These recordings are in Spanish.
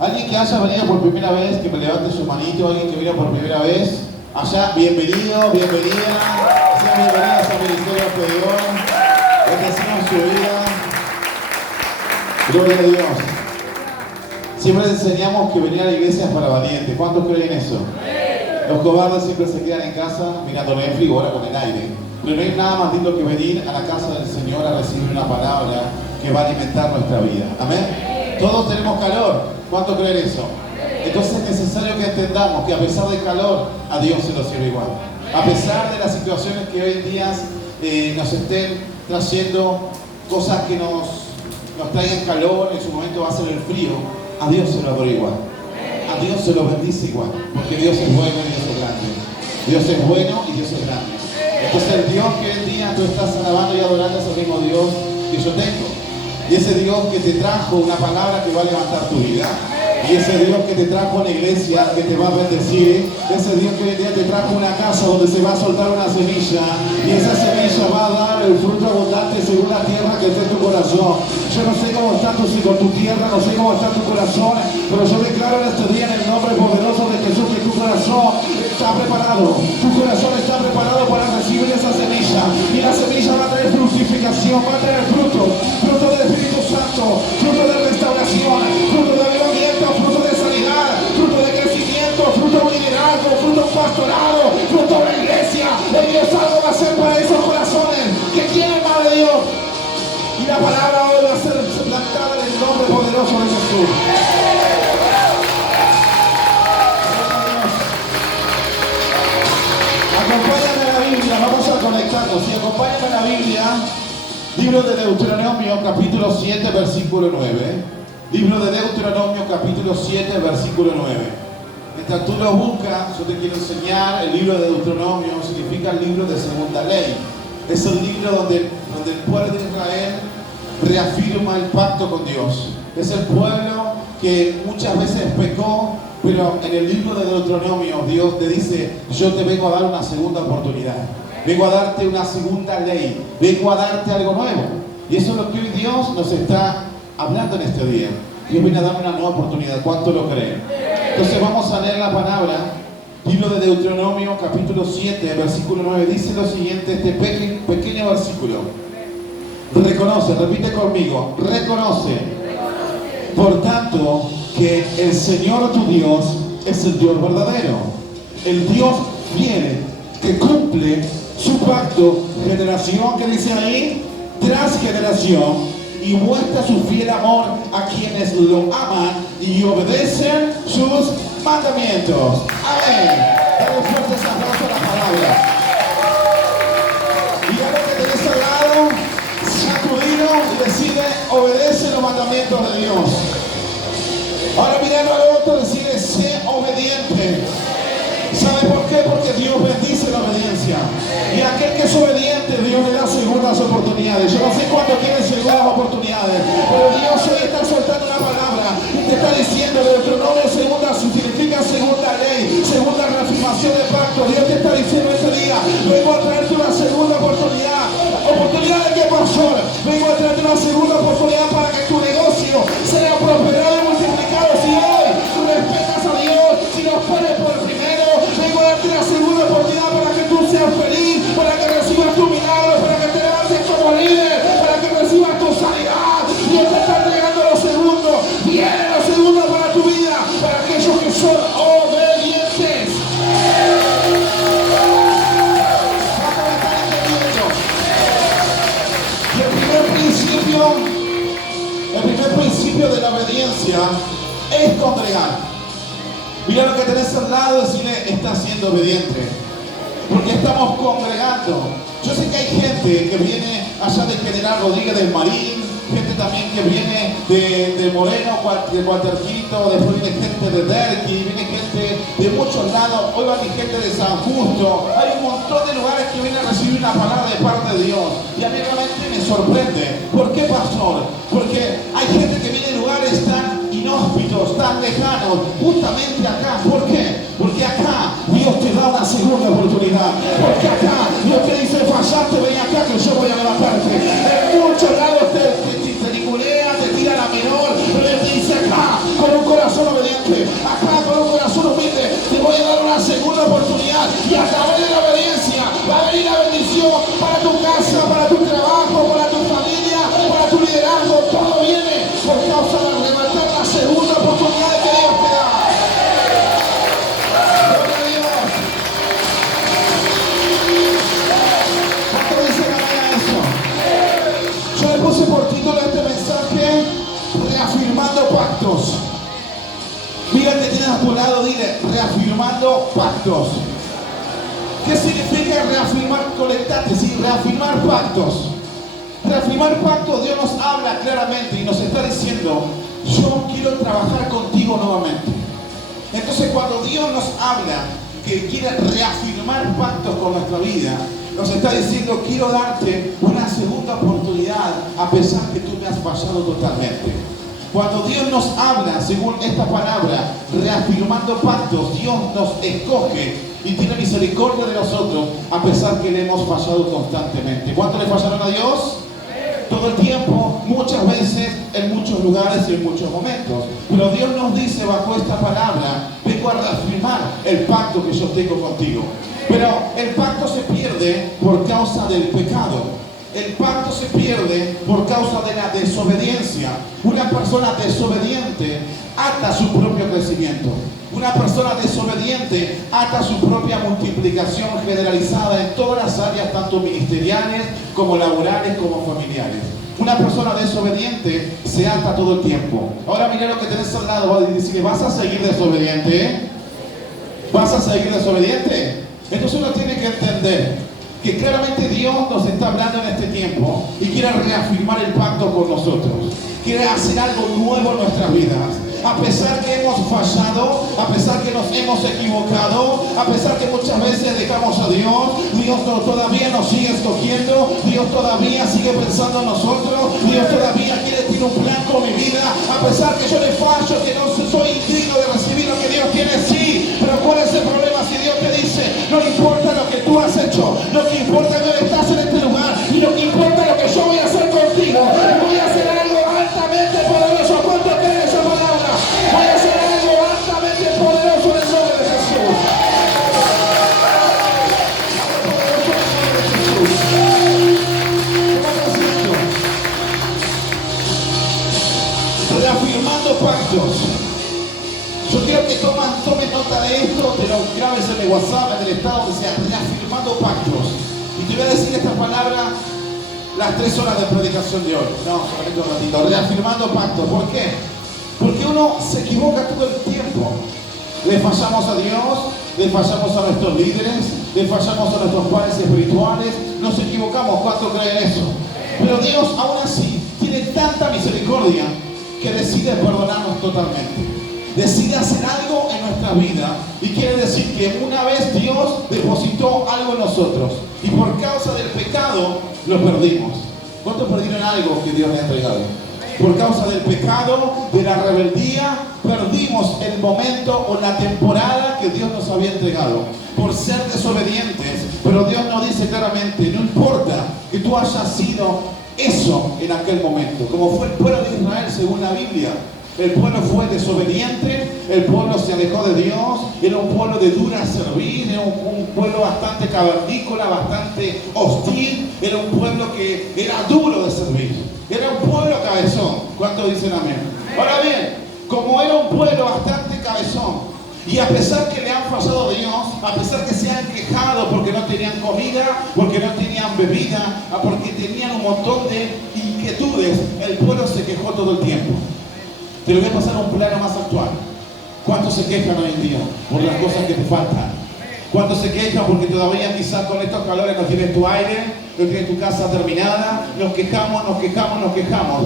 Alguien que haya venido por primera vez, que me levante su manito. Alguien que vino por primera vez. Allá, bienvenido, bienvenida. Sean bienvenidos al Ministerio Gedeón. Bendecimos su vida. Gloria a Dios. Siempre enseñamos que venir a la iglesia es para valientes. ¿Cuántos creen eso? Los cobardes siempre se quedan en casa mirando Netflix o ahora con el aire. Pero no hay nada más lindo que venir a la casa del Señor a recibir una palabra que va a alimentar nuestra vida. Amén. Todos tenemos calor. ¿Cuántos creen eso? Entonces es necesario que entendamos que a pesar del calor, a Dios se lo sirve igual. A pesar de las situaciones que hoy en día nos estén trayendo cosas que nos traigan calor, en su momento va a ser el frío, a Dios se lo adora igual. A Dios se lo bendice igual, porque Dios es bueno y Dios es grande. Dios es bueno y Dios es grande. Entonces el Dios que hoy en día tú estás alabando y adorando es el mismo Dios que yo tengo. Y ese Dios que te trajo una palabra que va a levantar tu vida. Y ese Dios que te trajo una iglesia que te va a bendecir. Ese Dios que hoy en día te trajo una casa donde se va a soltar una semilla. Y esa semilla va a dar el fruto abundante según la tierra que esté en tu corazón. Yo no sé cómo está tu tierra, no sé cómo está tu corazón, pero yo declaro en este día en el nombre poderoso de Jesús que tu corazón está preparado. Tu corazón está preparado para recibir esa semilla. Y la semilla va a traer fructificación, va a traer fruto del Espíritu Santo, fruto de restauración, fruto de avivamiento, fruto de sanidad, fruto de crecimiento, fruto de liderazgo, fruto de pastorado, fruto de la iglesia. El Dios algo va a hacer para esos corazones que quieren más de Dios. Y la palabra hoy va a ser plantada en el nombre poderoso de Jesús. Acompáñame a la Biblia, vamos a conectarnos. Y acompáñame a la Biblia, libro de Deuteronomio, capítulo 7, versículo 9. Libro de Deuteronomio, capítulo 7, versículo 9. Mientras tú lo buscas, yo te quiero enseñar. El libro de Deuteronomio significa el libro de segunda ley. Es el libro donde el pueblo de Israel reafirma el pacto con Dios. Es el pueblo que muchas veces pecó, pero en el libro de Deuteronomio Dios te dice: yo te vengo a dar una segunda oportunidad. Vengo a darte una segunda ley. Vengo a darte algo nuevo. Y eso es lo que hoy Dios nos está hablando en este día. Dios viene a dar una nueva oportunidad. ¿Cuánto lo creen? Entonces vamos a leer la palabra. Libro de Deuteronomio, capítulo 7, versículo 9. Dice lo siguiente, este pequeño versículo. Reconoce, repite conmigo. Reconoce. Por tanto, que el Señor tu Dios es el Dios verdadero. El Dios fiel que cumple su pacto generación, que dice ahí, tras generación, y muestra su fiel amor a quienes lo aman y obedecen sus mandamientos. Amén. Dale fuertes aplausos a la palabra. Y a lo que tenés al lado, sacudido y decide: obedece los mandamientos de Dios. Ahora mirando al otro, decide: sé obediente. ¿Sabe por qué? Porque Dios bendice la obediencia. Y aquel que es obediente, Dios le da segundas oportunidades. Yo no sé cuánto tienen segundas oportunidades, pero Dios hoy está soltando una palabra y te está diciendo: Deuteronomio segunda significa segunda ley, segunda reafirmación de pacto. Dios te está diciendo este día: vengo a traerte una segunda oportunidad. ¿Oportunidad de qué, pastor? Vengo a traerte una segunda oportunidad para que tu negocio sea prosperado y multiplicado. Si hoy tú respetas a Dios, si nos pones por primero, vengo a darte una segunda oportunidad para que tú seas feliz, para que recibas tu milagro, para que te levantes como líder, para que recibas tu sanidad. Dios te está entregando lo segundo. Viene lo segundo para tu vida, para aquellos que son obedientes. ¿Cuántos me están entendiendo? Y el primer principio de la obediencia es congregar. Mira lo que tenés al lado, decirle: está siendo obediente. Porque estamos congregando. Yo sé que hay gente que viene allá del General Rodríguez del Marín, gente también que viene de Moreno, de Cuaterquito, después viene gente de Derqui, viene gente de muchos lados. Hoy va mi gente de San Justo. Hay un montón de lugares que vienen a recibir una palabra de parte de Dios. Y a mí realmente me sorprende. ¿Por qué, pastor? Porque hay gente que viene de lugares tan inhóspitos, tan lejanos, justamente acá. ¿Por qué? Porque acá Dios te da una segunda oportunidad. Porque acá Dios te dice: fallaste, ven acá que yo voy a levantarte. En muchos lados te ningunea, te tira la menor, pero Él te dice: acá, con un corazón pactos. Mira que tienes a tu lado, dile, reafirmando pactos. ¿Qué significa reafirmar? Conectate, sí, reafirmar pactos. Reafirmar pactos, Dios nos habla claramente y nos está diciendo, yo quiero trabajar contigo nuevamente. Entonces cuando Dios nos habla que quiere reafirmar pactos con nuestra vida, nos está diciendo, quiero darte una segunda oportunidad a pesar que tú me has fallado totalmente. Cuando Dios nos habla, según esta palabra, reafirmando pactos, Dios nos escoge y tiene misericordia de nosotros a pesar que le hemos fallado constantemente. ¿Cuánto le fallaron a Dios? Todo el tiempo, muchas veces, en muchos lugares y en muchos momentos. Pero Dios nos dice bajo esta palabra, vengo a reafirmar el pacto que yo tengo contigo. Pero el pacto se pierde por causa del pecado. El pacto se pierde por causa de la desobediencia. Una persona desobediente ata su propio crecimiento. Una persona desobediente ata su propia multiplicación generalizada en todas las áreas, tanto ministeriales como laborales como familiares. Una persona desobediente se ata todo el tiempo. Ahora mira lo que tenés al lado y decirle, ¿vas a seguir desobediente? ¿Vas a seguir desobediente? Entonces uno tiene que entender que claramente Dios nos está hablando en este tiempo y quiere reafirmar el pacto con nosotros. Quiere hacer algo nuevo en nuestras vidas. A pesar que hemos fallado, a pesar que nos hemos equivocado, a pesar que muchas veces dejamos a Dios, Dios todavía nos sigue escogiendo, Dios todavía sigue pensando en nosotros, Dios todavía tiene un plan con mi vida, a pesar que yo le fallo, que no soy indigno de recibir lo que Dios tiene, sí, pero ¿cuál es el problema si Dios te dice, no importa lo que tú has hecho, lo que importa es que estás en este lugar y lo que importa es lo que yo voy a hacer contigo, voy a hacer algo altamente poderoso? ¿Cuánto creen esa palabra? Voy a hacer algo altamente poderoso en el nombre de Jesús. Reafirmando pactos. Yo quiero que tomen nota de esto, te lo grabes en el WhatsApp, en el estado, que sea reafirmando pactos. Y te voy a decir esta palabra las 3 horas de predicación de hoy. No, solamente un ratito. Reafirmando pactos. ¿Por qué? Porque uno se equivoca todo el tiempo. Le fallamos a Dios, le fallamos a nuestros líderes, le fallamos a nuestros padres espirituales, nos equivocamos. ¿Cuánto creen eso? Pero Dios aún así tiene tanta misericordia que decide perdonarnos totalmente. Decide hacer algo en nuestra vida y quiere decir que una vez Dios depositó algo en nosotros y por causa del pecado lo perdimos. ¿Cuántos perdieron algo que Dios les ha entregado? Por causa del pecado, de la rebeldía, perdimos el momento o la temporada que Dios nos había entregado por ser desobedientes. Pero Dios nos dice claramente, no importa que tú hayas sido eso en aquel momento, como fue el pueblo de Israel según la Biblia. El pueblo fue desobediente, el pueblo se alejó de Dios, era un pueblo de dura servir, era un pueblo bastante cavernícola, bastante hostil, era un pueblo que era duro de servir, era un pueblo cabezón. ¿Cuántos dicen amén? Ahora bien, como era un pueblo bastante cabezón, y a pesar que le han fallado a Dios, a pesar que se han quejado porque no tenían comida, porque no tenían bebida, porque tenían un montón de inquietudes, el pueblo se quejó todo el tiempo. Te lo voy a pasar a un plano más actual. ¿Cuántos se quejan hoy en día por las cosas que te faltan? ¿Cuántos se quejan porque todavía quizás con estos calores no tienes tu aire, no tienes tu casa terminada? Nos quejamos.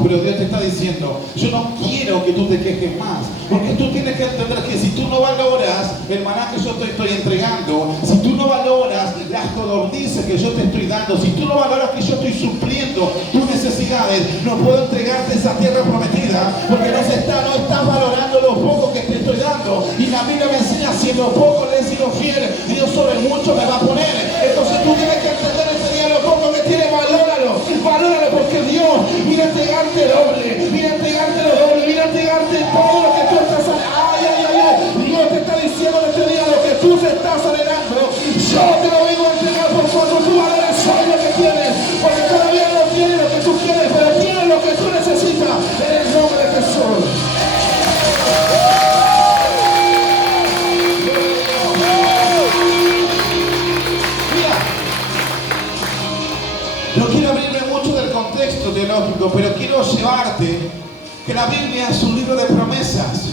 Pero Dios te está diciendo, yo no quiero que tú te quejes más. Porque tú tienes que entender que si tú no valoras el maná que yo te estoy entregando, si tú no valoras las codornices que yo te estoy dando, si tú no valoras que yo estoy supliendo tus necesidades, no puedo entregarte esa tierra prometida, porque no estás valorando lo poco que te estoy dando. Y la Biblia me enseña, si en lo poco le he sido fiel, Dios sobre mucho me va a poner. Entonces tú tienes que entender este día lo poco que tienes, valóralo, porque Dios viene a entregarte doble, viene a entregarte lo doble, viene a entregarte todo lo que tú estás ay. Dios te está diciendo en este día lo que tú te estás anhelando, yo te lo vengo a entregar por cuando tú valores hoy lo que tienes, porque todavía no tienes lo que tú quieres, pero tienes lo que tú necesitas en el nombre de Jesús. que la Biblia es un libro de promesas.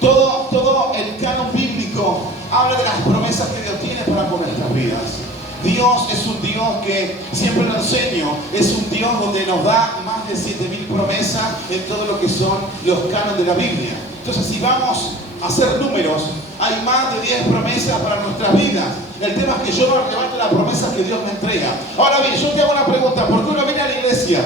Todo el canon bíblico habla de las promesas que Dios tiene para con nuestras vidas. Dios es un Dios que, siempre lo enseño, es un Dios donde nos da más de 7.000 promesas en todo lo que son los cánones de la Biblia. Entonces, si vamos a hacer números, hay más de 10 promesas para nuestras vidas. El tema es que yo no levanto las promesas que Dios me entrega. Ahora bien, yo te hago una pregunta: ¿por qué uno viene a la iglesia?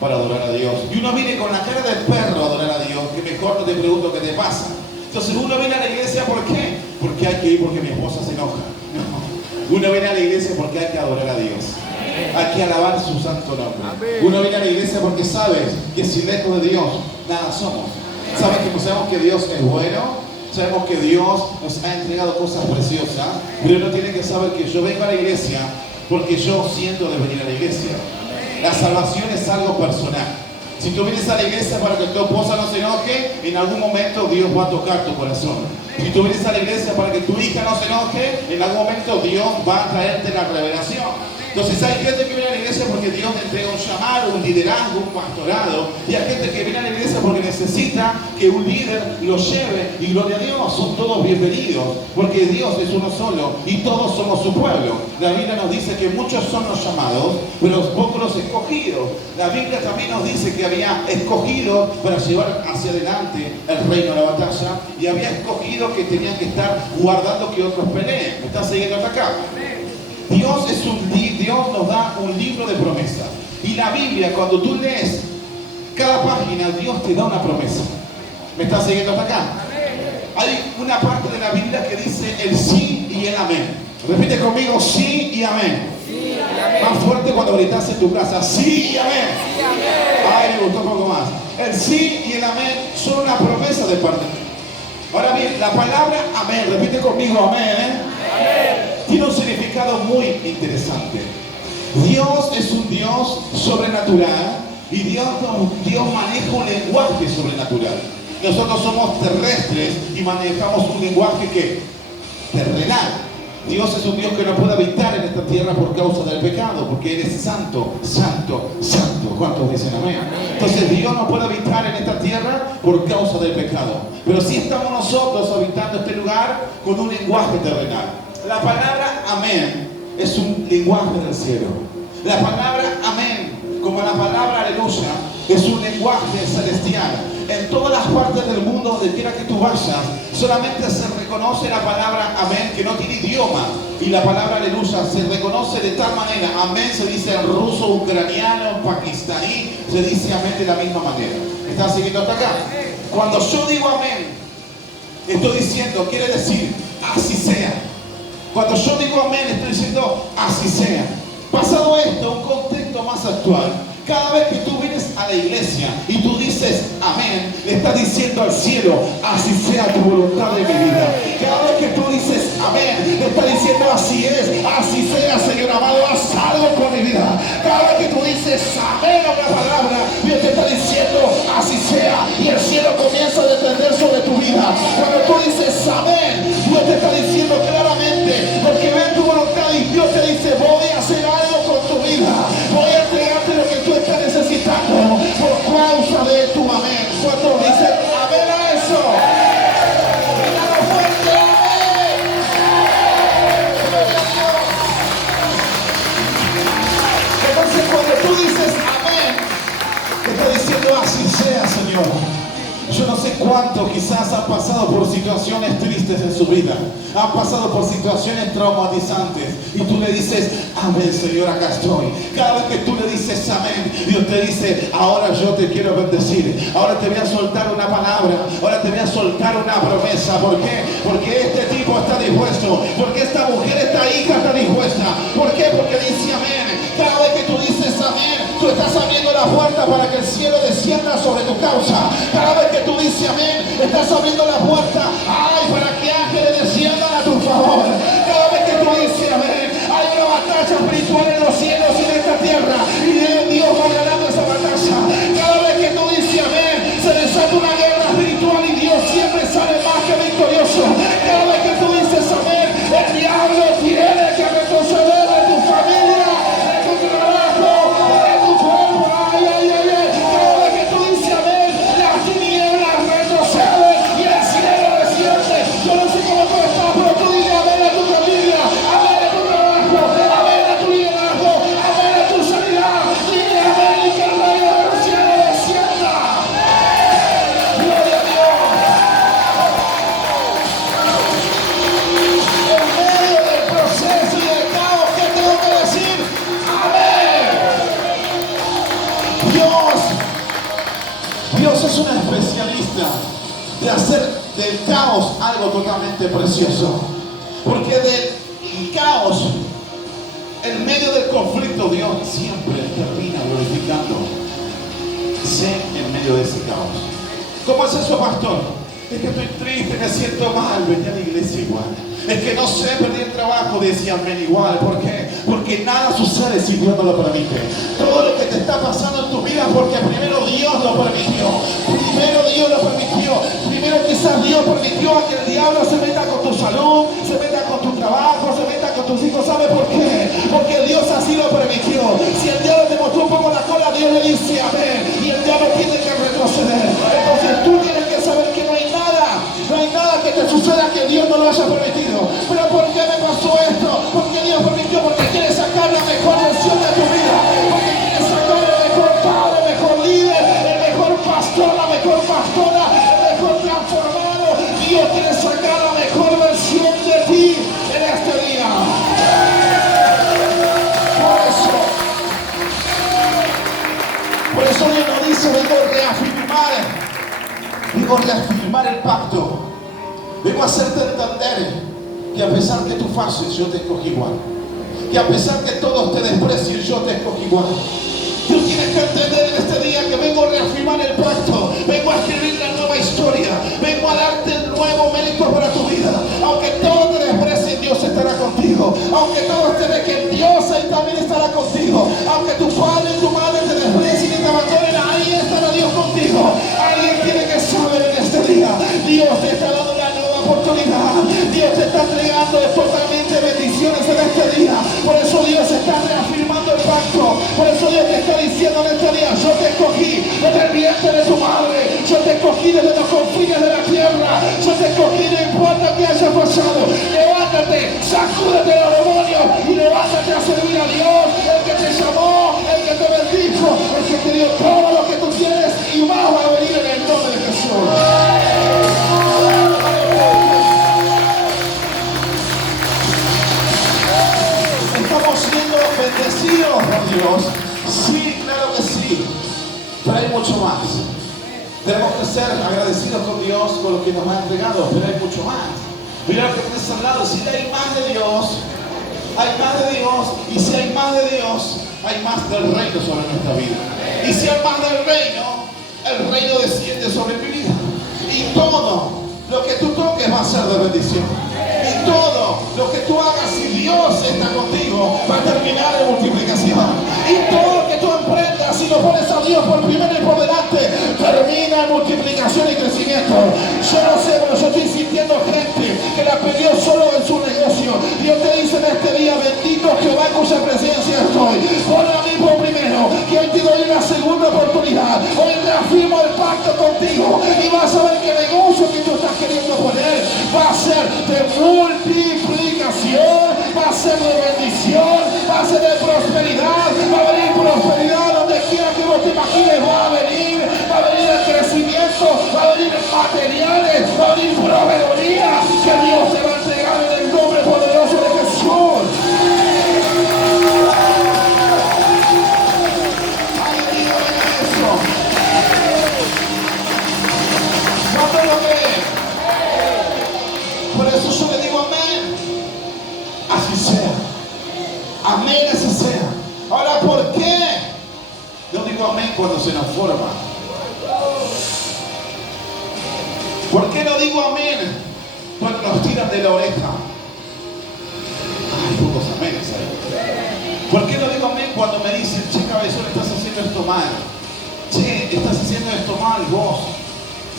Para adorar a Dios. Y uno viene con la cara de perro a adorar a Dios, que mejor no te pregunto qué te pasa. Entonces uno viene a la iglesia, ¿por qué? Porque hay que ir porque mi esposa se enoja. No. Uno viene a la iglesia porque hay que adorar a Dios. Hay que alabar su santo nombre. Uno viene a la iglesia porque sabes que sin lejos de Dios nada somos. Sabemos que Dios es bueno. Sabemos que Dios nos ha entregado cosas preciosas. Pero uno tiene que saber que yo vengo a la iglesia porque yo siento de venir a la iglesia. La salvación es algo personal. Si tú vienes a la iglesia para que tu esposa no se enoje, en algún momento Dios va a tocar tu corazón. Si tú vienes a la iglesia para que tu hija no se enoje, en algún momento Dios va a traerte la revelación. Entonces hay gente que viene a la iglesia porque Dios le entrega un llamado, un liderazgo, un pastorado. Y hay gente que viene a la iglesia porque necesita que un líder lo lleve. Y gloria a Dios, son todos bienvenidos. Porque Dios es uno solo y todos somos su pueblo. La Biblia nos dice que muchos son los llamados, pero pocos los escogidos. La Biblia también nos dice que había escogidos para llevar hacia adelante el reino de la batalla. Y había escogidos que tenían que estar guardando que otros peleen. ¿Me estás siguiendo hasta acá? Dios nos da un libro de promesas. Y la Biblia, cuando tú lees cada página, Dios te da una promesa. ¿Me estás siguiendo hasta acá? Hay una parte de la Biblia que dice el sí y el amén. Repite conmigo: sí y amén. Sí, amén. Más fuerte cuando gritas en tu casa: sí y amén. Sí, amén. Ay, me gustó un poco más. El sí y el amén son una promesa de parte de Dios. Ahora bien, la palabra amén, repite conmigo: amén. Amén. Tiene un significado muy interesante. Dios es un Dios sobrenatural y Dios maneja un lenguaje sobrenatural. Nosotros somos terrestres y manejamos un lenguaje que terrenal. Dios es un Dios que no puede habitar en esta tierra por causa del pecado, porque Él es santo, santo, santo. ¿Cuántos dicen amén? Entonces Dios no puede habitar en esta tierra por causa del pecado. Pero sí estamos nosotros habitando este lugar con un lenguaje terrenal. La palabra amén es un lenguaje del cielo. La palabra amén, como la palabra aleluya, es un lenguaje celestial. En todas las partes del mundo, donde quiera que tú vayas, solamente se reconoce la palabra amén, que no tiene idioma. Y la palabra aleluya se reconoce de tal manera. Amén se dice en ruso, ucraniano, pakistaní, se dice amén de la misma manera. ¿Me estás siguiendo hasta acá? Cuando yo digo amén, estoy diciendo, quiere decir, así sea. Cuando yo digo amén, estoy diciendo, así sea. Pasado esto, un contexto más actual, cada vez que tú vienes a la iglesia y tú dices amén, le estás diciendo al cielo: así sea tu voluntad de mi vida. Cada vez que tú dices amén, le estás diciendo: así es, así sea, Señor amado, haz algo con mi vida. Cada vez que tú dices amén a una palabra, Dios te está diciendo: así sea, y el cielo comienza a descender sobre tu vida. Cuando tú dices amén, Dios te está diciendo claramente, porque ve tu voluntad y Dios te dice: voy a hacer algo con tu vida, voy a entregarte lo que tú estás necesitando por causa de tu amén. Cuando dicen amén a eso, dígalo fuerte, amén. Entonces cuando tú dices amén, te está diciendo: así sea, Señor. Yo no sé cuántos quizás han pasado por situaciones tristes en su vida, han pasado por situaciones traumatizantes, y tú le dices: amén, Señor, acá estoy. Cada vez que tú le dices amén, Dios te dice: ahora yo te quiero bendecir, ahora te voy a soltar una palabra, ahora te voy a soltar una promesa. ¿Por qué? Porque este tipo está dispuesto, porque esta mujer, esta hija está dispuesta. ¿Por qué? Porque dice amén. Cada vez que tú dices amén, tú estás abriendo la puerta para que el cielo descienda sobre tu causa. Cada vez que tú dices amén, estás abriendo la puerta, ay, para que ángeles desciendan a tu favor. Cada vez que tú dices amén, hay una batalla espiritual en los cielos y en esta tierra, y Dios va ganando esa batalla. Cada vez que tú dices amén, se desata una guerra espiritual y Dios siempre sale más que victorioso. Cada vez que tú dices amén, el diablo tiene que retroceder de tu familia, de tu trabajo, de tu cuerpo. Ay, ay, ay, ay. Cada vez que tú dices amén, las digna de hacer del caos algo totalmente precioso. Porque del caos, en medio del conflicto, Dios siempre termina glorificándose en medio de ese caos. ¿Cómo es eso, pastor? Es que estoy triste, me siento mal, venía a la iglesia igual. Es que no sé, perdí el trabajo, decía amén igual. ¿Por qué? Porque nada sucede si Dios no lo permite. Todo lo que te está pasando en tu vida, porque primero Dios lo permitió. Primero Dios lo permitió. Primero quizás Dios permitió a que el diablo se meta con tu salud, se meta con tu trabajo, se meta con tus hijos. ¿Sabe por qué? Porque Dios así lo permitió. Si el diablo te mostró un poco la cola, Dios le dice amén. Y el diablo tiene que retroceder. Entonces tú tienes que saber que no hay nada que te suceda que Dios no lo haya permitido. Pero ¿por qué me pasó esto? Porque Dios permitió, porque quiere sacar la mejor versión de tu vida, porque quiere sacar el mejor padre, el mejor líder, el mejor pastor, la mejor pastora, el mejor transformado. Dios quiere sacar la mejor versión de ti en este día. Por eso Dios nos dice, vengo a reafirmar el pacto. Vengo a hacerte entender que a pesar que tú falles, yo te escogí igual. Que a pesar que todos te desprecien, yo te escogí igual. Tú tienes que entender en este día que vengo a reafirmar el pacto. Vengo a escribir la nueva historia. Vengo a darte el nuevo mérito para tu vida. Aunque todos te desprecien, Dios estará contigo. Aunque todos te dejen, Dios ahí también estará contigo. Aunque tu padre y tu madre te desprecien y te abandonen, ahí estará Dios contigo. Alguien tiene que saber en este día, Dios te está dando una nueva oportunidad. Dios te está entregando totalmente bendiciones en este día. Por eso Dios está reafirmando el pacto. Por eso Dios te está diciendo en este día, yo te escogí desde el vientre de tu madre. Yo te escogí desde los confines de la tierra. Yo te escogí, no importa que haya pasado. Levántate, sacúdete los demonios y levántate a servir a Dios, el que te llamó, el que te bendijo, el que te dio todo lo que tú tienes y más va a venir en el nombre de Jesús. Estamos siendo bendecidos por Dios. Sí, claro que sí. Pero hay mucho más. Tenemos que ser agradecidos con Dios por lo que nos ha entregado, pero hay mucho más. Mira lo que tienes al lado. Si hay más de Dios, hay más de Dios. Y si hay más de Dios, hay más del reino sobre nuestra vida. Y si hay más del reino, el reino desciende sobre mi vida. Y todo lo que tú toques va a ser de bendición. Y todo lo que tú hagas, si Dios está contigo, va a terminar en multiplicación. Y todo lo que tú emprendas, si lo pones a Dios por primero y por delante, termina en multiplicación y crecimiento. Yo no sé, pero yo estoy sintiendo gente que la perdió solo en su negocio. Dios te dice en este día, bendito Jehová en cuya presencia estoy. Pon a mí por primero, que hoy te doy una segunda oportunidad. Hoy reafirmo el pacto contigo y vas a ver que el negocio que tú estás queriendo poner va a ser de multiplicación, va a ser de bendición, va a ser de prosperidad, va a venir prosperidad donde quiera que vos te imagines, va a venir el crecimiento, va a venir materiales, va a venir proveeduría que Dios te va a entregar en el nombre poderoso de Jesús. Aleluya, eso. ¿Cuánto lo creen? Por eso yo le digo amén. Así sea. Amén, así sea. Ahora, ¿por qué no digo amén cuando se nos forma? ¿Por qué no digo amén cuando nos tiran de la oreja? Hay pocos aménes ahí. ¿Por qué no digo amén cuando me dicen, che, cabezón, estás haciendo esto mal? Che, estás haciendo esto mal vos.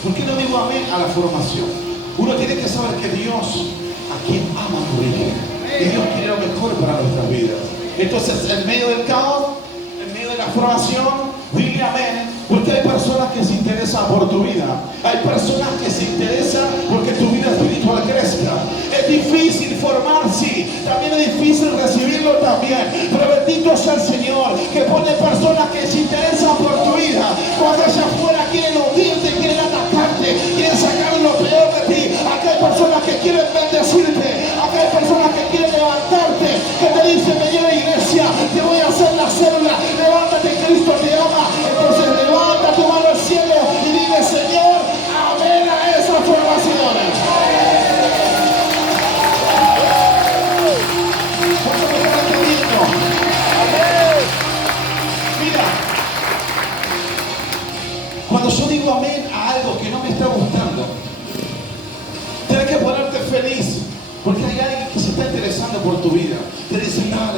¿Por qué no digo amén a la formación? Uno tiene que saber que Dios, a quien ama, corrige. Y Dios quiere lo mejor para nuestras vidas. Entonces, en medio del caos, en medio de la formación, dile amén, porque hay personas que se interesan por tu vida. Hay personas que se interesan porque tu vida espiritual crezca. Es difícil formar, sí. También es difícil recibirlo también. Pero bendito sea el Señor, que pone personas que se interesan por tu vida. Cuando allá afuera quieren hundirte, quieren atacarte, quieren sacar lo peor de ti. Acá hay personas que quieren bendecirte. Acá hay personas que quieren levantarte, que te dicen, vení a la iglesia, te voy a hacer la célula, levántate, Cristo te ama. Entonces levanta tu mano al cielo y dile, Señor,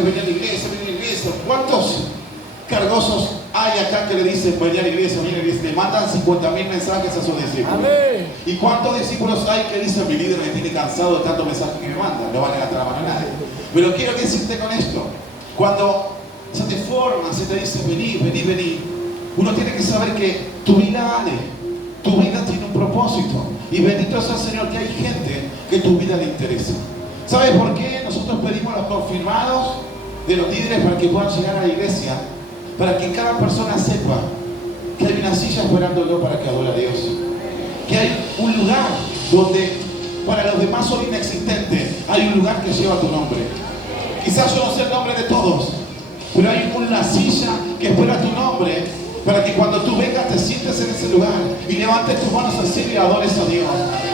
venir a la iglesia, venir a la iglesia. ¿Cuántos cargosos hay acá que le dicen venir a la iglesia, venir a la iglesia? Le mandan 50.000 mensajes a sus discípulos. Amén. ¿Y cuántos discípulos hay que dicen mi líder me tiene cansado de tantos mensajes que me manda? No van a gastar la mano a nadie. Pero quiero decirte con esto, cuando se te forma, se te dice vení, vení, vení, uno tiene que saber que tu vida vale, tu vida tiene un propósito. Y bendito sea el Señor que hay gente que tu vida le interesa. ¿Sabes por qué nosotros pedimos a los confirmados de los líderes para que puedan llegar a la iglesia? Para que cada persona sepa que hay una silla esperándolo para que adore a Dios. Que hay un lugar donde para los demás son inexistentes. Hay un lugar que lleva tu nombre. Quizás yo no sé el nombre de todos, pero hay una silla que espera tu nombre para que cuando tú vengas te sientes en ese lugar y levantes tus manos al cielo y adores a Dios.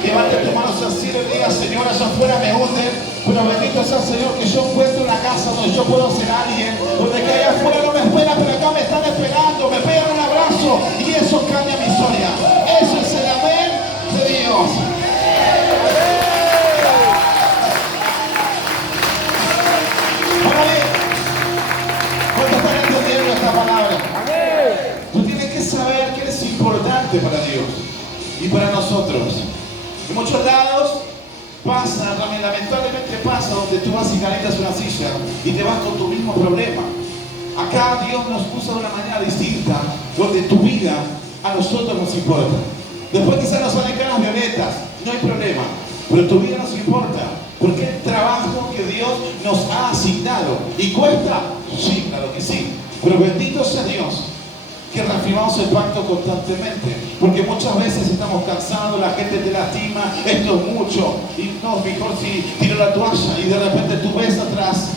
Levantes tus manos al cielo y digas, Señor, allá afuera me hunde, pero bendito sea el Señor que yo encuentro una casa donde yo puedo ser alguien, donde que allá afuera no me espera, pero acá me están esperando, me pegan un abrazo y eso cambia mi historia. Eso es el amén de Dios. Ahora bien, ¿cuántos están entendiendo esta palabra? Tú tienes que saber que eres importante para Dios y para nosotros. En muchos lados pasa, lamentablemente pasa, donde tú vas y calientas una silla y te vas con tu mismo problema. Acá Dios nos puso de una manera distinta, donde tu vida a nosotros nos importa. Después quizás nos salen caras violetas, no hay problema, pero tu vida nos importa, porque es el trabajo que Dios nos ha asignado. ¿Y cuesta? Sí, claro que sí, pero bendito sea Dios que reafirmamos el pacto constantemente, porque muchas veces estamos cansados, la gente te lastima, esto es mucho, y no, mejor si tiro la toalla, y de repente tú ves atrás,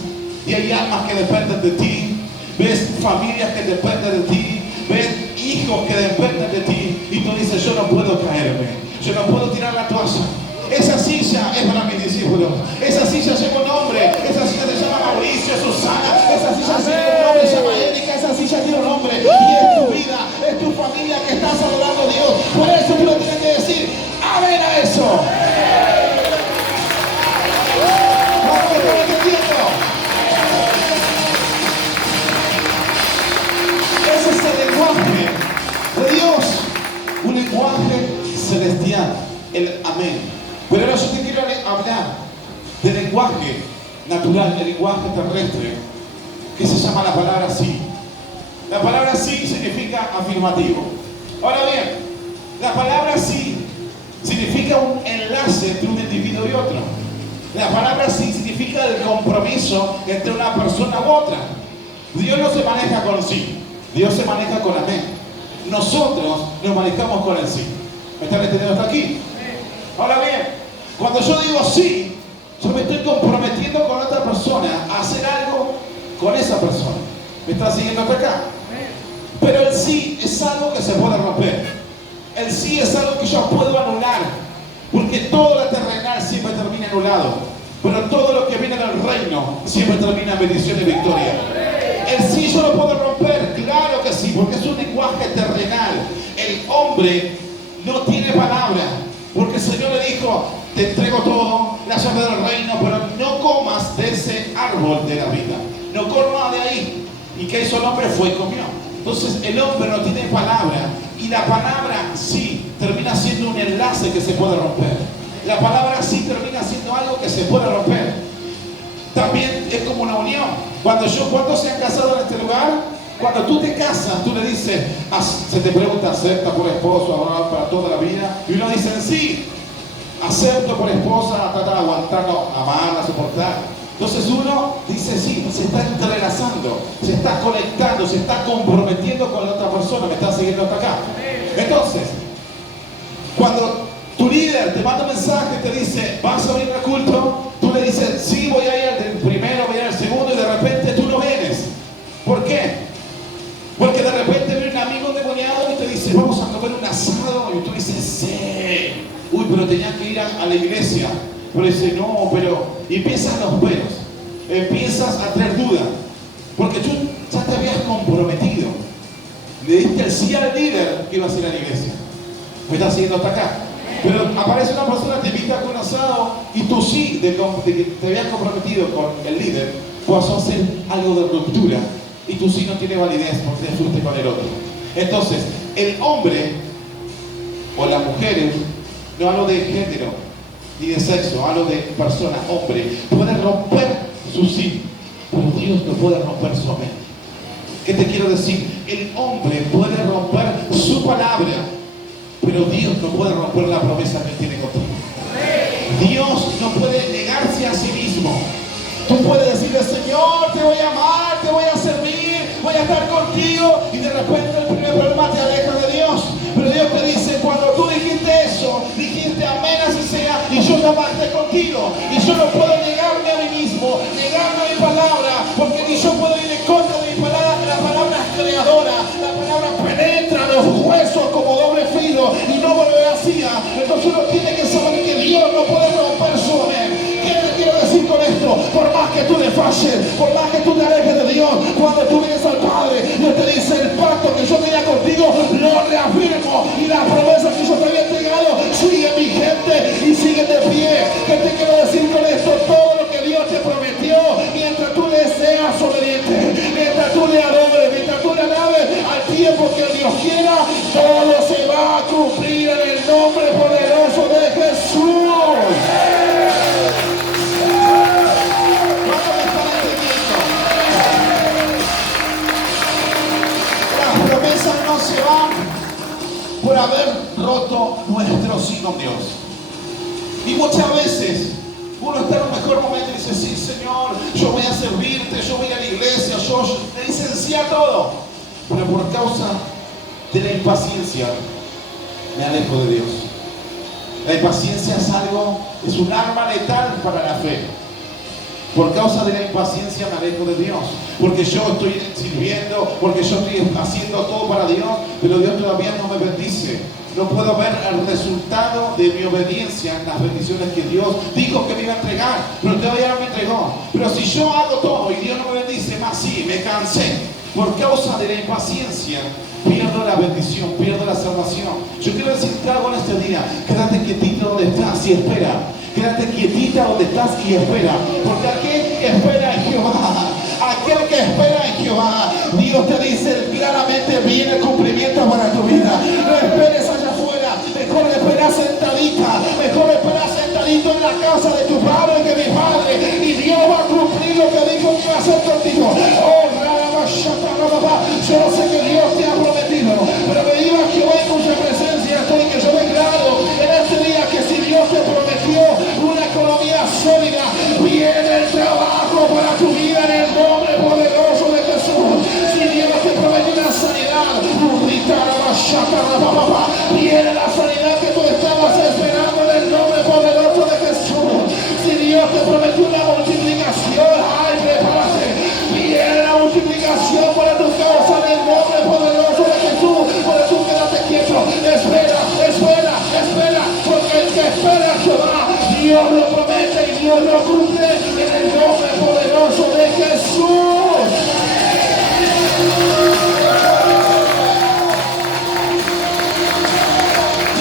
y hay almas que dependen de ti, ves familias que dependen de ti, ves hijos que dependen de ti, y tú dices, yo no puedo caerme, yo no puedo tirar la toalla. Esa silla es para mis discípulos, esa silla lleva un nombre, esa silla se llama Mauricio, Susana, esa silla tiene un nombre, se llama Erika, esa silla tiene un nombre, y es tu vida, es tu familia que estás adorando a Dios. Por eso tú lo tienes que decir, amén a eso. ¿Cómo me están entendiendo? Ese es el lenguaje de Dios, un lenguaje celestial, el amén. Pero ahora yo te quiero hablar del lenguaje natural, del lenguaje terrestre, que se llama la palabra sí. La palabra sí significa afirmativo. Ahora bien, la palabra sí significa un enlace entre un individuo y otro. La palabra sí significa el compromiso entre una persona u otra. Dios no se maneja con sí, Dios se maneja con amén. Nosotros nos manejamos con el sí. ¿Me están entendiendo hasta aquí? Ahora bien, cuando yo digo sí, yo me estoy comprometiendo con otra persona a hacer algo con esa persona. ¿Me están siguiendo hasta acá? Pero el sí es algo que se puede romper. El sí es algo que yo puedo anular. Porque todo lo terrenal siempre termina anulado. Pero todo lo que viene del reino siempre termina en bendición y victoria. El sí yo lo puedo romper, claro que sí, porque es un lenguaje terrenal. El hombre no tiene palabra. Porque el Señor le dijo, te entrego todo, la llave del reino, pero no comas de ese árbol de la vida. No comas de ahí. ¿Y qué hizo el hombre? Fue y comió. Entonces el hombre no tiene palabra. Y la palabra sí termina siendo un enlace que se puede romper. La palabra sí termina siendo algo que se puede romper. También es como una unión. ¿Cuántos se han casado en este lugar? Cuando tú te casas, tú le dices, se te pregunta, ¿acepta por esposo ahora para toda la vida? Y uno dice, sí, acepto por esposa, tratar de aguantarlo, amarla, soportar. Entonces uno dice, sí, se está entrelazando, se está conectando, se está comprometiendo con la otra persona. ¿Me está siguiendo hasta acá? Entonces, cuando tu líder te manda un mensaje y te dice, ¿vas a venir al culto? Tú le dices, sí, voy a ir al primero, voy a ir al segundo, y de repente tú no vienes. ¿Por qué? Porque de repente viene un amigo endemoniado y te dice, vamos a comer un asado, y tú dices, sí, uy, pero tenía que ir a la iglesia. Pero dice, no, pero, y empiezan los peros, empiezas a tener dudas, porque tú ya te habías comprometido, le diste el sí al líder que ibas a ir a la iglesia. ¿Me estás siguiendo hasta acá? Pero aparece una persona, te invita a un asado, y tú sí, de que te habías comprometido con el líder, pasó a ser algo de ruptura y tu sí no tiene validez porque te fuiste con el otro. Entonces, el hombre o las mujeres, no hablo de género ni de sexo, hablo de persona, hombre, puede romper su sí, pero Dios no puede romper su amén. ¿Qué te quiero decir? El hombre puede romper su palabra, pero Dios no puede romper la promesa que Él tiene contigo. Dios no puede negarse a sí mismo. Tú puedes decirle, Señor, te voy a amar, te voy a servir, voy a estar contigo, y de repente el primer problema te aleja de Dios. Pero Dios te dice, cuando tú dijiste eso, dijiste amén así sea, y yo llamaré contigo. Y yo no puedo negarme a mí mismo, negarme a mi palabra, porque ni yo puedo ir en contra de mi palabra. La palabra es creadora, la palabra penetra los huesos como doble filo y no vuelve vacía. Entonces uno tiene que saber que Dios no puede romper su amén. ¿Qué te quiero decir con esto? Por más que tú le falles, por más que tú te alejes de Dios, cuando tú vienes al Padre, Dios te dice, el pacto que yo tenía contigo lo reafirmo, y la promesa que yo te había entregado sigue vigente y sigue de pie. ¿Qué te quiero decir con esto? Todo lo que Dios te prometió, mientras tú le seas obediente, mientras tú le adores, mientras tú le alabes al tiempo que Dios quiera, todo se va a cumplir en el nombre poderoso de Jesús. No se van por haber roto nuestro sí con Dios. Y muchas veces uno está en un mejor momento y dice, sí, Señor, yo voy a servirte, yo voy a la iglesia, yo le dicen sí a todo. Pero por causa de la impaciencia me alejo de Dios. La impaciencia es un arma letal para la fe. Por causa de la impaciencia me alejo de Dios. Porque yo estoy sirviendo, porque yo estoy haciendo todo para Dios, pero Dios todavía no me bendice. No puedo ver el resultado de mi obediencia en las bendiciones que Dios dijo que me iba a entregar, pero todavía no me entregó. Pero si yo hago todo y Dios no me bendice, más sí, me cansé. Por causa de la impaciencia pierdo la bendición, pierdo la salvación. Yo quiero decirte algo en este día: quédate quietito donde estás y espera. Quédate quietita donde estás y espera, porque aquel que espera en Jehová, aquel que espera en Jehová, Dios te dice claramente, viene el cumplimiento para tu vida. No esperes allá afuera, mejor espera sentadita, mejor espera sentadito en la casa de tu padre que mi padre, y Dios va a cumplir lo que dijo que iba a hacer contigo. Oh, yo no sé que Dios te ha prometido, pero me diga Jehová en cuya presencia estoy, que yo declaro en este día que si Dios te prometió una economía sólida, viene el trabajo para tu vida en el nombre poderoso de Jesús. Si Dios te prometió una sanidad, viene la sanidad que tú estabas esperando en el nombre poderoso de Jesús. Si Dios te prometió una multiplicación, ay, prepárate, viene la multiplicación para tu causa en el nombre poderoso de Jesús. Por eso quédate quieto, espera, espera, espera, porque el que espera a Jehová, Dios lo promete y Dios lo cumple en el nombre poderoso de Jesús.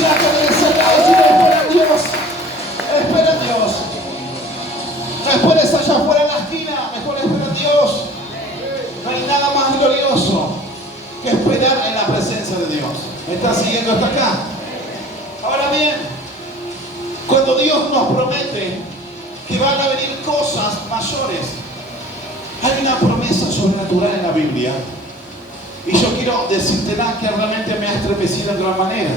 Ya que le enseñado, si no espera en Dios, espera en Dios. No esperes allá afuera en la esquina, mejor espera en Dios. No hay nada más glorioso que esperar en la presencia de Dios. ¿Me estás siguiendo hasta acá? Ahora bien, cuando Dios nos promete que van a venir cosas mayores, hay una promesa sobrenatural en la Biblia, y yo quiero decirte que realmente me ha estremecido en gran manera.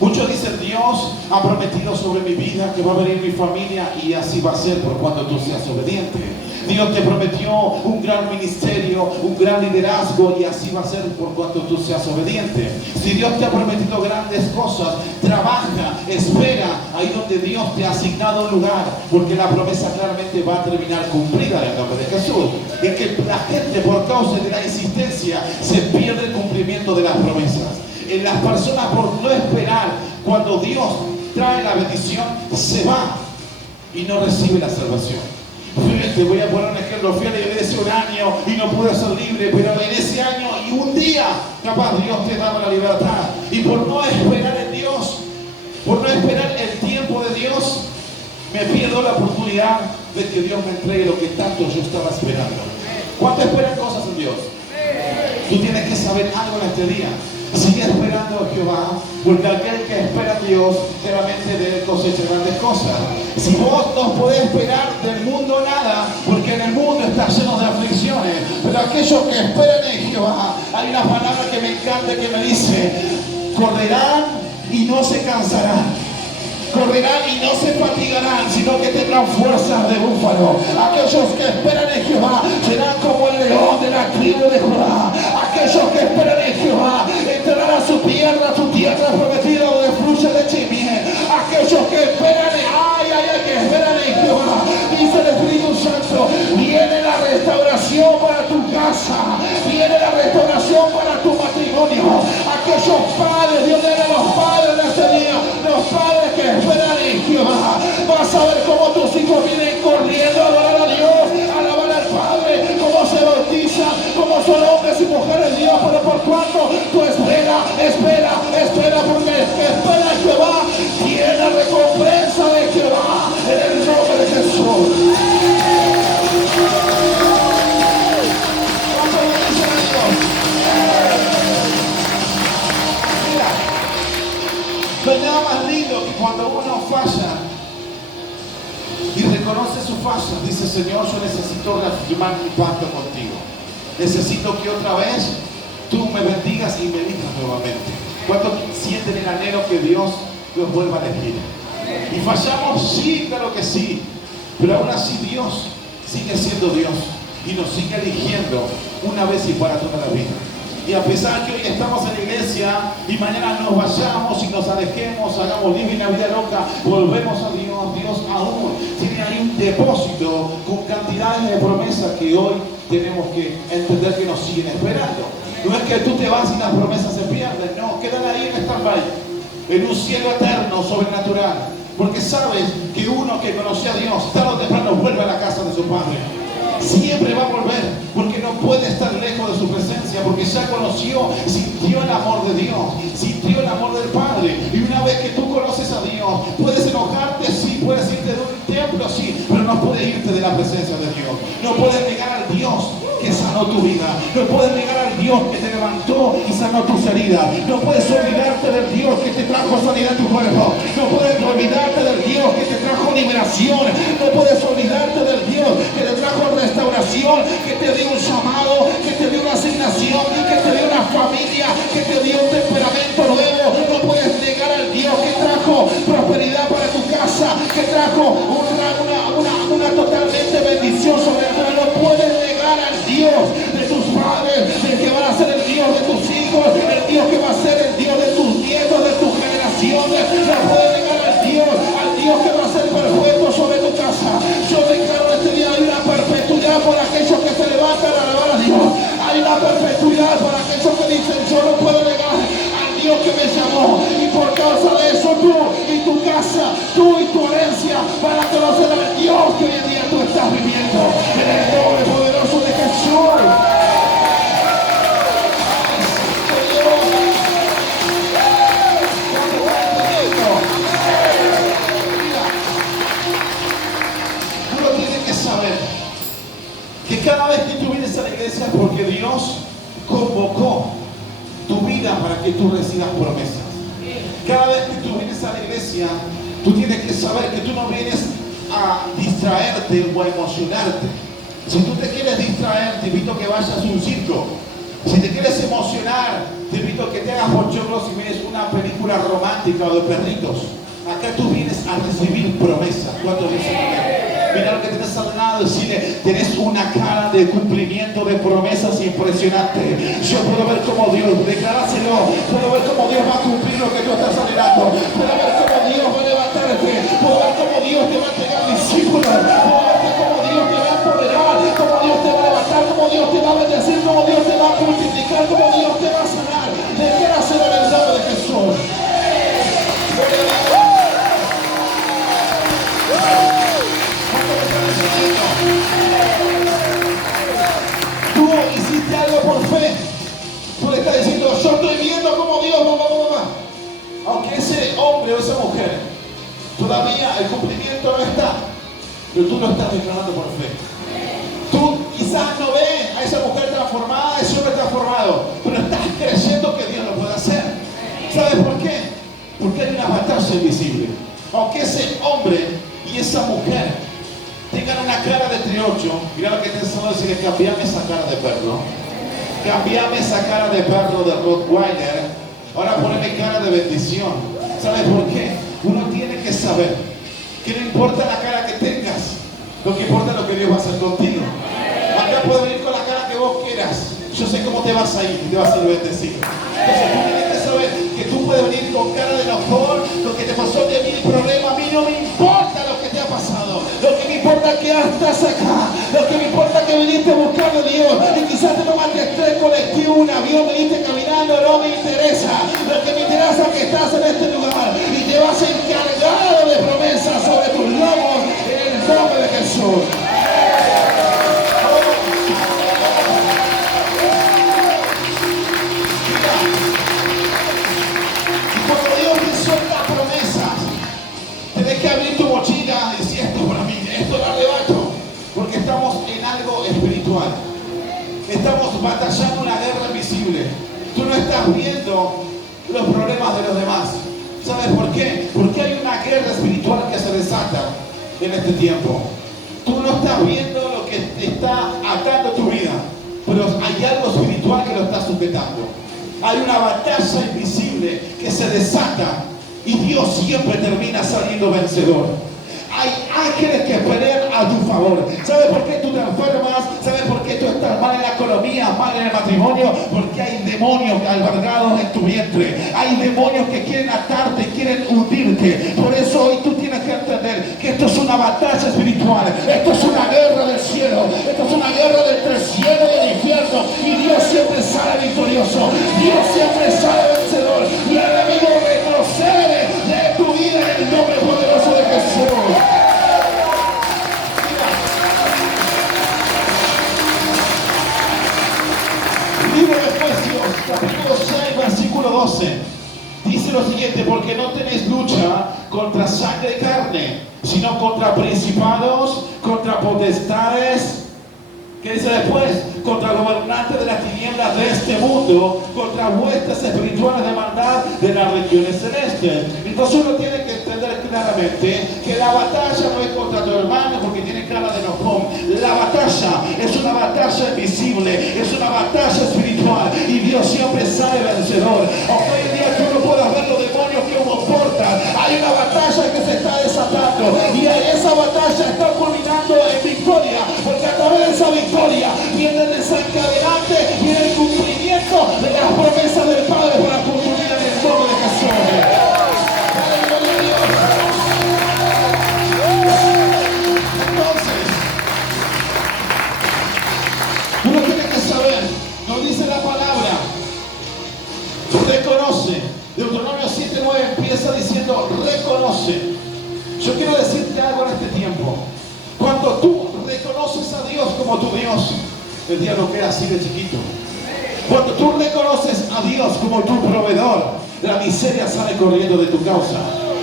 Muchos dicen, Dios ha prometido sobre mi vida que va a venir mi familia, y así va a ser por cuando tú seas obediente. Dios te prometió un gran ministerio, un gran liderazgo, y así va a ser por cuanto tú seas obediente. Si Dios te ha prometido grandes cosas, trabaja, espera ahí donde Dios te ha asignado un lugar, porque la promesa claramente va a terminar cumplida en el nombre de Jesús. Es que la gente, por causa de la insistencia, se pierde el cumplimiento de las promesas. En las personas, por no esperar, cuando Dios trae la bendición, se va y no recibe la salvación. Te voy a poner un ejemplo. Fui a la iglesia un año y no pude ser libre, pero en ese año y un día, capaz Dios te daba la libertad. Y por no esperar en Dios, por no esperar el tiempo de Dios, me pierdo la oportunidad de que Dios me entregue lo que tanto yo estaba esperando. ¿Cuánto esperan cosas en Dios? Tú tienes que saber algo en este día. Sigue esperando a Jehová, porque aquel que espera a Dios, claramente debe cosechar grandes cosas. Si vos no podés esperar del mundo nada, porque en el mundo está lleno de aflicciones, pero aquellos que esperan en Jehová, hay una palabra que me encanta que me dice: correrán y no se cansarán. Correrán y no se fatigarán, sino que tendrán fuerzas de búfalo. Aquellos que esperan en Jehová serán como el león de la tribu de Judá. Aquellos que esperan en Jehová entrarán a su tierra prometida donde fluye leche y miel. Aquellos que esperan que esperan en Jehová, dice el Espíritu Santo, viene la restauración para tu casa, viene la restauración para tu matrimonio. Aquellos padres, Dios le da a los padres de este día, los padres que esperan en Jehová, vas a ver cómo tus hijos vienen corriendo a adorar a Dios, a alabar al Padre, cómo se bautizan, cómo son hombres y mujeres de Dios. Pero por cuanto tú espera, porque el que espera en Jehová tiene recompensa de Jehová, en el nombre de Jesús. Mira, no hay nada más lindo que cuando uno falla y reconoce su falla, dice: Señor, yo necesito reafirmar mi pacto contigo. Necesito que otra vez tú me bendigas y me elijas nuevamente. ¿Cuántos sienten el anhelo que Dios los vuelva a elegir? Y fallamos, sí, claro que sí, pero aún así Dios sigue siendo Dios y nos sigue eligiendo una vez y para toda la vida. Y a pesar que hoy estamos en la iglesia y mañana nos vayamos y nos alejemos, hagamos libre una vida loca, volvemos a Dios, Dios aún tiene ahí un depósito con cantidades de promesas que hoy tenemos que entender que nos siguen esperando. No es que tú te vas y las promesas se pierden, no, quedan ahí en stand-by, en un cielo eterno, sobrenatural. Porque sabes que uno que conoció a Dios, tarde o temprano vuelve a la casa de su Padre. Siempre va a volver, porque no puede estar lejos de su presencia, porque ya conoció, sintió el amor de Dios, sintió el amor del Padre. Y una vez que tú conoces a Dios, puedes enojarte, sí, puedes irte de un templo, sí, pero no puedes irte de la presencia de Dios. No puedes negar al Dios que sanó tu vida, no puedes negar al Dios que te levantó y sanó tus heridas, no puedes olvidarte del Dios que te trajo sanidad en tu cuerpo, no puedes olvidarte del Dios que te trajo liberación, no puedes olvidarte del Dios que te trajo restauración, que te dio un llamado, que te dio una asignación, que te dio una familia, que te dio un temperamento nuevo. No puedes negar al Dios que trajo prosperidad para tu casa, que trajo una totalmente bendición sobrenatural. No puedes negar al Dios de tus padres, el que va a ser el Dios de tus hijos, el Dios que va a ser el Dios de tus nietos, de tus generaciones. No puedes negar al Dios que va a ser perfecto sobre tu casa. Yo declaro este día: hay una perpetuidad por aquellos que se levantan a alabar a Dios. Hay una perpetuidad por aquellos que dicen: yo no puedo negar al Dios que me llamó. Y por causa de eso, tú y tu casa, tú y tu herencia van a conocer al Dios que hoy en día tú estás viviendo. En el nombre poderoso de Jesús. Que cada vez que tú vienes a la iglesia es porque Dios convocó tu vida para que tú recibas promesas. Cada vez que tú vienes a la iglesia, tú tienes que saber que tú no vienes a distraerte o a emocionarte. Si tú te quieres distraer, te invito a que vayas a un circo. Si te quieres emocionar, te invito a que te hagas pochoclos y mires una película romántica o de perritos. Acá tú vienes a recibir promesas. ¿Cuánto dicen amén? Mira lo que tienes al lado, decirle: tenés una cara de cumplimiento de promesas impresionante. Yo puedo ver cómo Dios, declaráselo, puedo ver cómo Dios va a cumplir lo que tú estás anhelando. Puedo ver cómo Dios va a levantarte, puedo ver cómo Dios te va a entregar discípulos, puedo ver cómo Dios te va a empoderar, cómo Dios te va a levantar, cómo Dios te va a bendecir, cómo Dios te va a multiplicar, cómo Dios te va a sanar. Decláraselo en el nombre de Jesús. Tú hiciste algo por fe. Tú le estás diciendo: yo estoy viendo cómo Dios aunque ese hombre o esa mujer todavía el cumplimiento no está, pero tú lo estás declarando por fe. Tú quizás no ves a esa mujer transformada, a ese hombre transformado, pero estás creyendo que Dios lo puede hacer. ¿Sabes por qué? Porque hay una batalla invisible. Aunque ese hombre y esa mujer tengan una cara de triocho, mira lo que te estamos diciendo, cambiame esa cara de perro. Cambiame esa cara de perro de Rottweiler. Ahora poneme cara de bendición. ¿Sabes por qué? Uno tiene que saber que no importa la cara que tengas, lo que importa es lo que Dios va a hacer contigo. Acá puedes venir con la cara que vos quieras. Yo sé cómo te vas a ir, te vas a ir bendecido. Entonces tú tienes que saber que tú puedes venir con cara de enojón, lo que te pasó de mí, el problema, a mí no me importa lo que te ha pasado. Lo que me importa es que estás acá. Lo que me importa es que viniste buscando a Dios. Y quizás te tomaste 3 colectivos, un avión, viniste caminando, no me interesa. Lo que me interesa es que estás en este lugar y te vas encargado de promesas sobre tus lomos en el nombre de Jesús. Tienes que abrir tu mochila y decir, esto para mí, esto lo arrebato, porque estamos en algo espiritual. Estamos batallando una guerra invisible. Tú no estás viendo los problemas de los demás. ¿Sabes por qué? Porque hay una guerra espiritual que se desata en este tiempo. Tú no estás viendo lo que te está atando tu vida, pero hay algo espiritual que lo está sujetando. Hay una batalla invisible que se desata y Dios siempre termina saliendo vencedor. Hay ángeles que pelean a tu favor. ¿Sabes por qué tú te enfermas? ¿Sabes por qué tú estás mal en la economía, mal en el matrimonio? Porque hay demonios albergados en tu vientre. Hay demonios que quieren atarte, quieren hundirte. Por eso hoy tú tienes que entender que esto es una batalla espiritual. Esto es una guerra del cielo. Esto es una guerra entre el cielo y el infierno. Y Dios siempre sale victorioso. Dios siempre sale vencedor. Y el enemigo retrocede de tu vida en el nombre poderoso de Jesús. Libro de Efesios, capítulo 6, versículo 12. Dice lo siguiente: porque no tenéis lucha contra sangre y carne, sino contra principados, contra potestades. ¿Qué dice después? Contra gobernantes de las tinieblas de este mundo, contra huestes espirituales de maldad de las regiones celestes. Entonces uno tiene que entender claramente que la batalla no es contra tu hermano porque tiene cara de enojón. La batalla es una batalla invisible, es una batalla espiritual y Dios siempre sale vencedor. Aunque hoy en día tú no puedas ver los demonios que uno porta, hay una batalla que se está desatando y esa batalla está culminando en victoria, porque a través de esa victoria viene el desencadenante, viene el cumplimiento de las promesas del Padre para cumplir en el nombre de Jesús. Entonces, uno tiene que saber, nos dice la palabra, reconoce. Deuteronomio 7:9 empieza diciendo reconoce. Yo quiero decirte algo en este tiempo. Cuando tú reconoces a Dios como tu Dios, el diablo queda así de chiquito. Cuando tú reconoces a Dios como tu proveedor, la miseria sale corriendo de tu causa.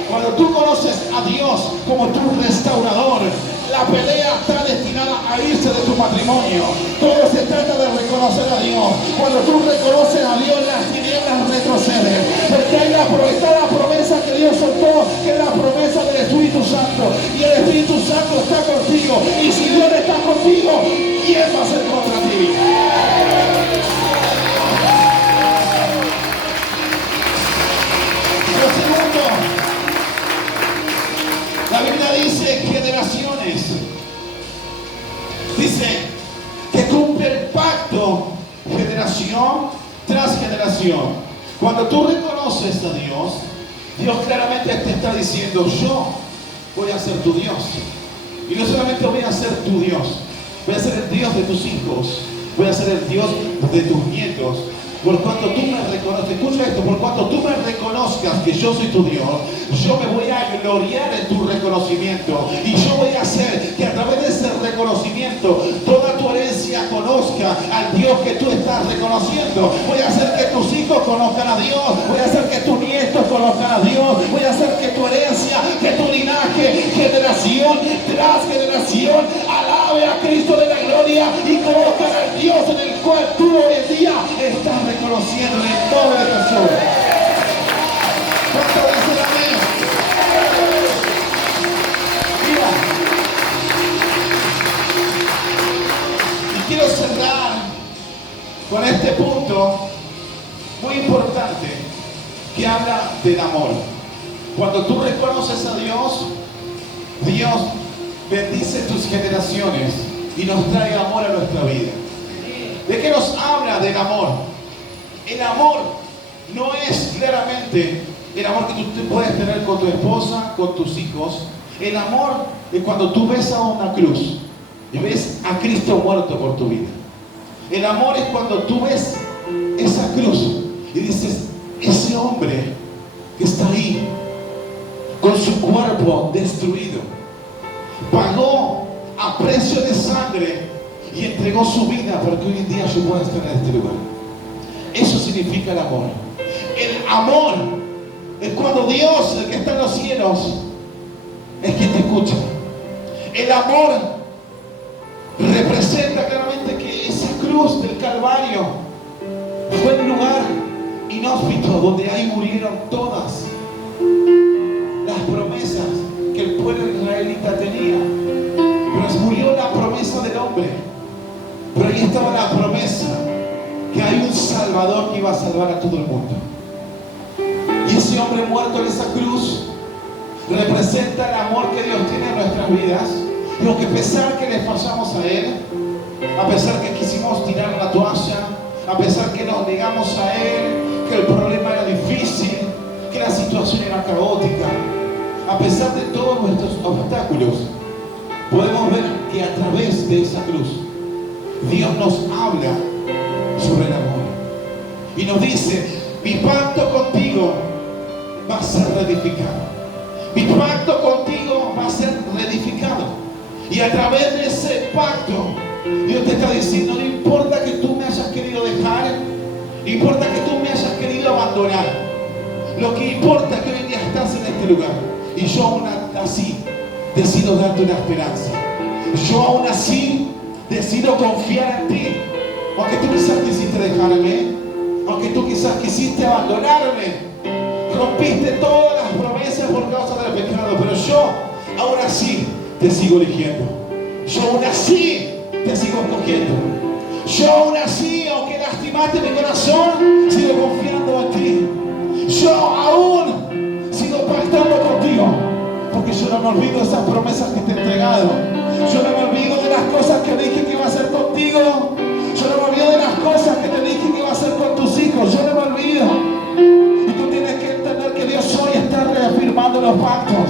Cuando tú conoces a Dios como tu restaurador, la pelea está destinada a irse de tu matrimonio. Todo se trata de reconocer a Dios. Cuando tú reconoces a Dios, las tinieblas retroceden. Porque está la promesa que Dios soltó, que es la promesa del Espíritu Santo. Y el Espíritu Santo está contigo. Y si Dios está contigo, ¿quién va a ser contra ti? Lo segundo, la Biblia dice generaciones. Dice que cumple el pacto generación tras generación. Cuando tú reconoces a Dios, Dios claramente te está diciendo: yo voy a ser tu Dios. Y no solamente voy a ser tu Dios, voy a ser el Dios de tus hijos, voy a ser el Dios de tus nietos. Por cuanto tú me reconoces, escucha esto, por cuanto tú me reconozcas que yo soy tu Dios, yo me voy a gloriar en tu reconocimiento. Y yo voy a hacer que a través de ese reconocimiento toda tu herencia conozca al Dios que tú estás reconociendo. Voy a hacer que tus hijos conozcan a Dios, voy a hacer que tus nietos conozcan a Dios, voy a hacer que tu herencia, que tu linaje, generación tras generación, familia y conozcan al Dios en el cual tú hoy en día estás reconociendo en el nombre de Jesús. ¿Cuánto dicen amén? Mira, y quiero cerrar con este punto muy importante que habla del amor. Cuando tú reconoces a Dios, Dios bendice tus generaciones y nos trae amor a nuestra vida. ¿De qué nos habla del amor? El amor no es claramente el amor que tú puedes tener con tu esposa, con tus hijos. El amor es cuando tú ves a una cruz y ves a Cristo muerto por tu vida. El amor es cuando tú ves esa cruz y dices, ese hombre que está ahí con su cuerpo destruido pagó a precio de sangre y entregó su vida para que hoy en día yo pueda estar en este lugar. Eso significa el amor. El amor es cuando Dios, el que está en los cielos, es quien te escucha. El amor representa claramente que esa cruz del Calvario fue un lugar inhóspito donde ahí murieron todas las promesas que el pueblo israelita tenía. Pero murió la promesa del hombre, pero ahí estaba la promesa que hay un Salvador que iba a salvar a todo el mundo. Y ese hombre muerto en esa cruz representa el amor que Dios tiene en nuestras vidas. Y aunque a pesar que le fallamos a Él, a pesar que quisimos tirar la toalla, a pesar que nos negamos a Él, que el problema era difícil, que la situación era caótica, a pesar de todos nuestros obstáculos, podemos ver que a través de esa cruz Dios nos habla sobre el amor y nos dice: mi pacto contigo va a ser reedificado, mi pacto contigo va a ser reedificado. Y a través de ese pacto Dios te está diciendo: no importa que tú me hayas querido dejar, no importa que tú me hayas querido abandonar, lo que importa es que hoy en día estás en este lugar y yo aún así decido darte una esperanza. Yo aún así decido confiar en ti. Aunque tú quizás quisiste dejarme, aunque tú quizás quisiste abandonarme, rompiste todas las promesas por causa del pecado, pero yo aún así te sigo eligiendo. Yo aún así te sigo escogiendo. Yo aún así, aunque lastimaste mi corazón, sigo confiando en ti. Yo aún sigo pactando contigo, porque yo no me olvido de esas promesas que te he entregado. Yo no me olvido de las cosas que dije que iba a hacer contigo. Yo no me olvido de las cosas que te dije que iba a hacer con tus hijos. Yo no me olvido. Y tú tienes que entender que Dios hoy está reafirmando los pactos.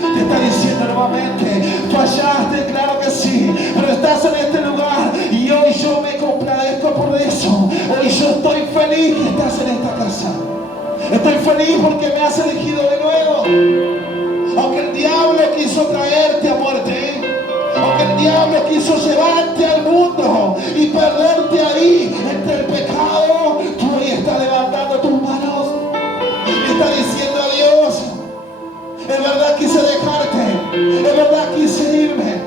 Te está diciendo nuevamente: fallaste, claro que sí, pero estás en este lugar y hoy yo me compadezco por eso. Hoy yo estoy feliz que estás en esta casa. Estoy feliz porque me has elegido de nuevo. Aunque el diablo quiso traerte a muerte, aunque el diablo quiso llevarte al mundo y perderte ahí entre el pecado, tú hoy estás levantando tus manos y estás diciendo: a Dios, es verdad quise dejarte, es verdad quise irme,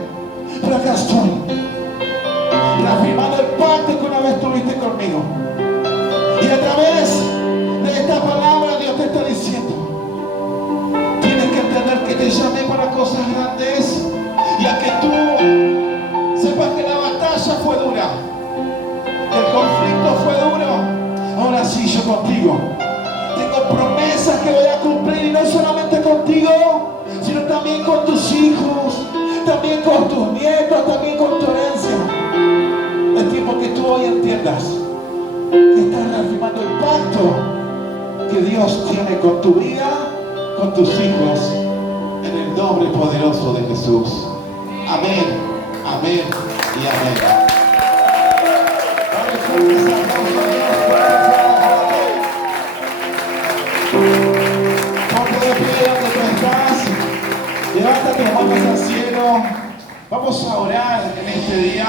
pero acá estoy, reafirmando el pacto que una vez tuviste conmigo. Y a través de esta palabra Dios te está diciendo: tienes que entender que te llamé para cosas grandes, y a que tú sepas que la batalla fue dura, el conflicto fue duro, ahora sí yo contigo tengo promesas que voy a cumplir, y no solamente contigo, sino también con tus hijos, también con tus nietos, también con tu herencia. Es tiempo que tú hoy entiendas que estás reafirmando el pacto que Dios tiene con tu vida, con tus hijos, en el nombre poderoso de Jesús. Amén, amén y amén. Dale fuertes aplausos a Dios por ponte de pie donde tú estás. Levanta tus manos al cielo. Vamos a orar en este día.